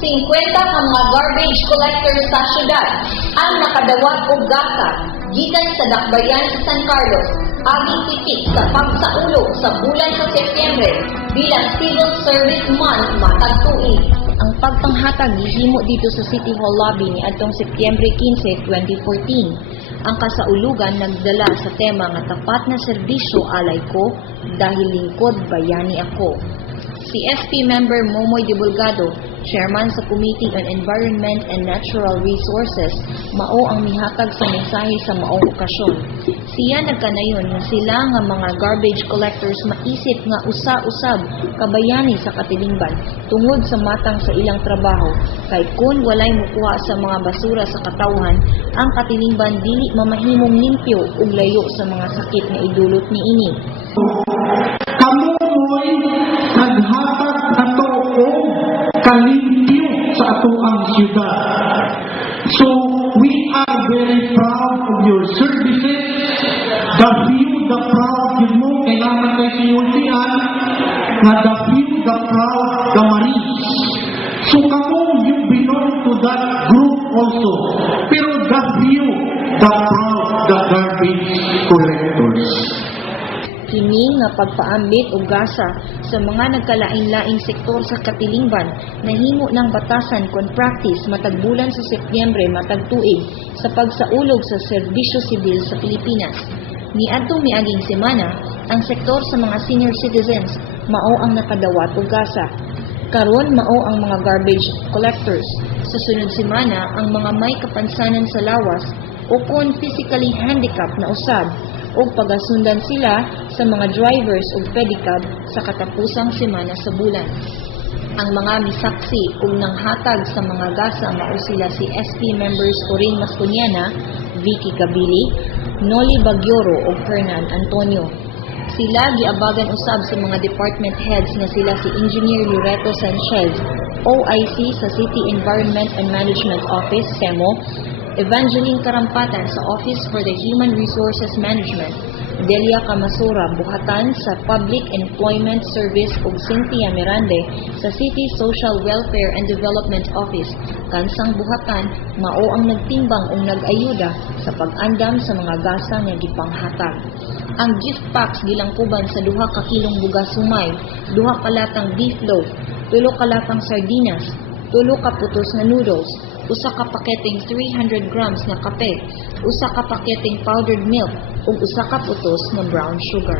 50 ka mga garbage collector sa syudad ang nakadawat og gasa gikan sa dakbayan sa San Carlos aging pitik sa pagsaulog sa bulan sa Setyembre bilang Civil Service Month matag tuig. Ang pagpanghatag gihimo dito sa City Hall lobby ni adtong Setyembre 15, 2014. Ang kasaulugan nagdala sa tema nga tapat na serbisyo alay ko dahil lingkod bayani ako. Si SP member Momoy Divulgado, chairman sa Committee on Environment and Natural Resources, mao ang mihatag sa mensahe sa maong okasyon. Siya nagkanayon nga sila nga mga garbage collectors maisip nga usa-usab kabayani sa katilingban tungod sa matang sa ilang trabaho kay kun walay mukuha sa mga basura sa katawhan, ang katilingban dili mamahimong limpyo ug layo sa mga sakit nga idulot niini. Kamuoy naghatag nato og kalimpyo sa atoang siyudad. So we are very proud of your services. The few, the proud, yun mo, kailangan kayo siyuntian na the few, the proud, the maris. So kamo, you belong to that group also. Pero the few, the proud, the garbage collectors. Kini nga pagpaambit og gasa sa mga nagkalain-laing sektor sa katilingban nahimo ng batasan kon practice matag bulan sa Setyembre matag tuig sa pagsaulog sa serbisyo sibil sa Pilipinas. Niadtong miaging semana, ang sektor sa mga senior citizens mao ang nakadawat og gasa. Karon mao ang mga garbage collectors. Sa sunod semana, ang mga may kapansanan sa lawas o kon physically handicapped na usab o pagasundan sila sa mga drivers o pedicab sa katapusang semana sa bulan. Ang mga misaksi o nanghatag sa mga gasa mao sila si SP members Corinne Masconiana, Vicky Gabili, Noli Bagyoro o Fernan Antonio. Sila giabagan usab sa mga department heads na sila si Engineer Loreto Sanchez, OIC sa City Environment and Management Office, SEMO, Evangeline Karampatan sa Office for the Human Resources Management, Delia Camasura, Buhatan sa Public Employment Service ug Cynthia Mirande sa City Social Welfare and Development Office. Kansang Buhatan, mao ang nagtimbang ug nag-ayuda sa pag-andam sa mga gasa nga gipanghatag. Ang gift packs gilangkuban sa 2 ka kilong bugas sumay, 2 kalatang beef loaf, 3 kalatang sardinas, 3 ka putos nga noodles, 1 ka paketeng 300 grams na kape, 1 ka paketeng powdered milk, ug 1 ka putos na brown sugar.